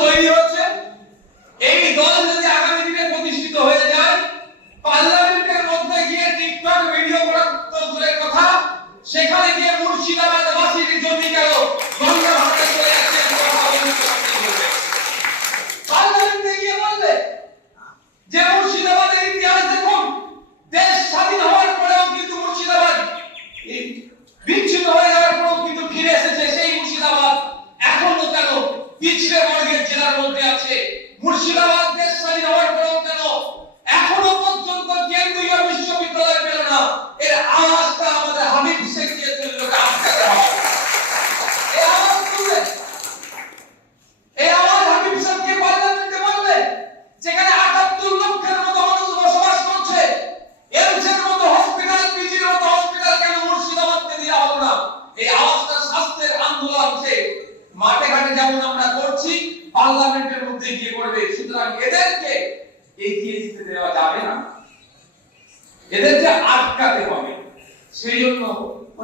তৈরি হচ্ছে এই দল যদি আগামী দিনে প্রতিষ্ঠিত হয়ে যায় পার্লামেন্টের মধ্যে গিয়ে টিকটক ভিডিও করা তো দূরের কথা সেখানে গিয়ে মুর্শিদাবাদ বাসীর জমি গেল গঙ্গা ভাতে চলে যাচ্ছে এই কথা বলতে বলতে। পার্লামেন্টে গিয়ে বলবে যে মুর্শিদাবাদের ইতিহাস দেখুন দেশ স্বাধীন হওয়ার পরেও কিন্তু মুর্শিদাবাদ এই বিচ্ছিন্ন হয়ে যাওয়ার পরেও কিন্তু ফিরে এসেছে সেই মুর্শিদাবাদ এখনও কেন পিছড়ে বর্গের জেলার মধ্যে আছে মুর্শিদাবাদ দেশ স্বাধীন হওয়ার পরেও কেন এখনও পর্যন্ত কেন্দ্রীয় বিশ্ববিদ্যালয় পেল না এর আওয়াজটা আমাদের হাবিব শেখ দিয়ে তুললোকে আটকাতে হবে এই আওয়াজ তুলবে এই আওয়াজ হাবিব সাহেবকে পার্লামেন্টে বলবে যেখানে আটাত্তর লক্ষের মতো মানুষ বসবাস করছে এমসের মতো হসপিটাল পিজির মতো হসপিটাল কেন মুর্শিদাবাদকে দেওয়া হলো না এই আওয়াজটা স্বাস্থ্যের আন্দোলন সে মাঠে ঘাটে যেমন আমরা করছি পার্লামেন্টের মধ্যে গিয়ে করবে, সুতরাং এদেরকে এগিয়ে দিতে দেওয়া যাবে না। এদেরকে আটকাতে হবে। সেই জন্য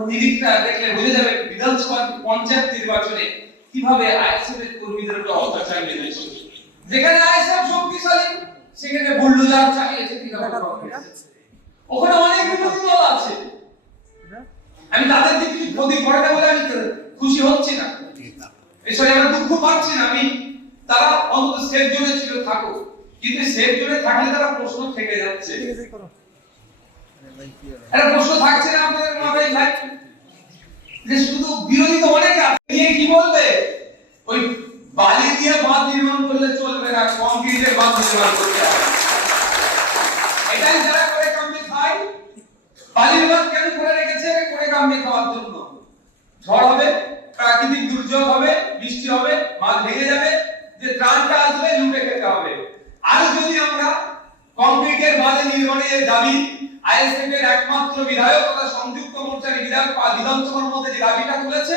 নিরিখটা দেখলে বোঝা যাবে বিধানসভা পঞ্চায়েত নির্বাচনে কীভাবে আইএসএফ এর কর্মীদের উপর অত্যাচার নেমেছে যেখানে আইএসএফ শক্তিশালী, সেখানে বুল্ডোজার চালিয়েছে। ওখানে অনেক বিরোধী দল আছে। আমি তাদের দিকে কিছু ক্ষতি করে বলে আমি খুশি হচ্ছি না। এসবে আমরা দুঃখ পাচ্ছি না। আমি তারা অন্তত সেফ জোনে ছিল থাকো কিন্তু সেফ জোনে থাকলে তারা প্রশ্ন থেকে যাচ্ছে। একটা প্রশ্ন থাকছে না আপনাদের মাথায় ভাই যে শুধু বিরোধী তো অনেক আছে নিয়ে কি বলবে? ওই বালি দিয়ে বাঁধ নির্মাণ করলে চলবে না কংক্রিটের বাঁধ নির্মাণ করতে হবে। এটাই যারা করে কামড়ে খায় বালির বাঁধ কেন করে রেখেছে? করে কামড়ে খাওয়ার জন্য। ঝড় হবে প্রাকৃতিক দুর্যোগ হবে বৃষ্টি হবে বাঁধ ভেঙে যাবে ত্রাণটা আসবে, লুটে খেতে হবে। আর যদি আমরা কংক্রিটের বাঁধে নির্মাণের দাবি আইএসএফ এর একমাত্র বিধায়ক তথা সংযুক্ত মোর্চার বিধায়ক বিধানসভার মধ্যে যে দাবিটা তুলেছে,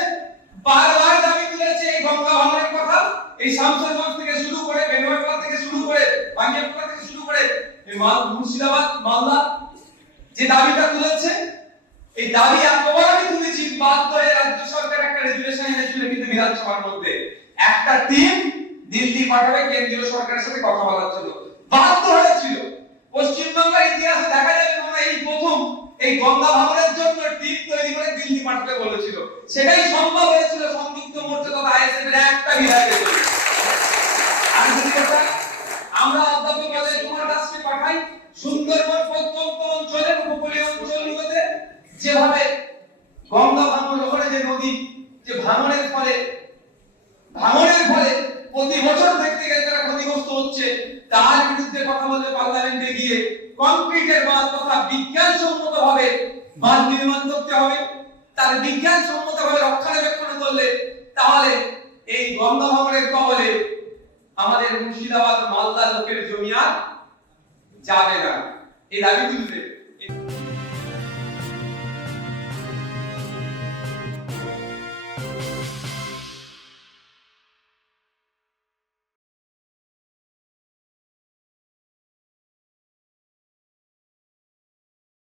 বারবার দাবি তুলেছে এই গঙ্গা ভাঙনের কথা। এই শামসারগঞ্জ থেকে শুরু করে বেনুয়াপাড়া থেকে শুরু করে বাঙ্গিয়াপাড়া থেকে শুরু করে মুর্শিদাবাদ, মালদা যে দাবিটা তুলেছে, এই দাবি এতবার আমি তুলেছি বাধ্য হয়ে রাজ্য সরকার একটা রেজুলেশন এনেছিল কিন্তু বিধানসভার মধ্যে। একটা টিম দিল্লি পাঠাবে কেন্দ্রীয় সরকারের সাথে কথা বলার জন্য বাধ্য হয়েছিল পশ্চিমবাংলার ইতিহাসে দেখা যাবে তোমরা এই প্রথম এই গঙ্গা ভাঙনের জন্য টিম তৈরি করে দিল্লি পাঠাতে বলেছিল। সেটাই সম্ভব হয়েছিল সংযুক্ত মোর্চা তথা আইএসএফ এর একটা এটা আমরা অধ্যাপকদের তোমার কাছে পাঠাই। সুন্দরবন প্রত্যন্ত অঞ্চলের উপকূলীয় অঞ্চলগুলোতে যেভাবে গঙ্গা ভাঙন ওখানে যে নদী, যে ভাঙনের ফলে ভাঙনের হচ্ছে, তার বিরুদ্ধে কথা বলতে পার্লামেন্টে গিয়ে কংক্রিটের বাঁধ তথা বিজ্ঞানসম্মত ভাবে বাঁধ নির্মাণ করতে হবে। তার বিজ্ঞানসম্মত ভাবে রক্ষণাবেক্ষণ করলে তাহলে এই গঙ্গা ভাঙনের কবলে আমাদের মুর্শিদাবাদ মালদা লোকের জমি আর যাবে না। এই দাবি তুলবে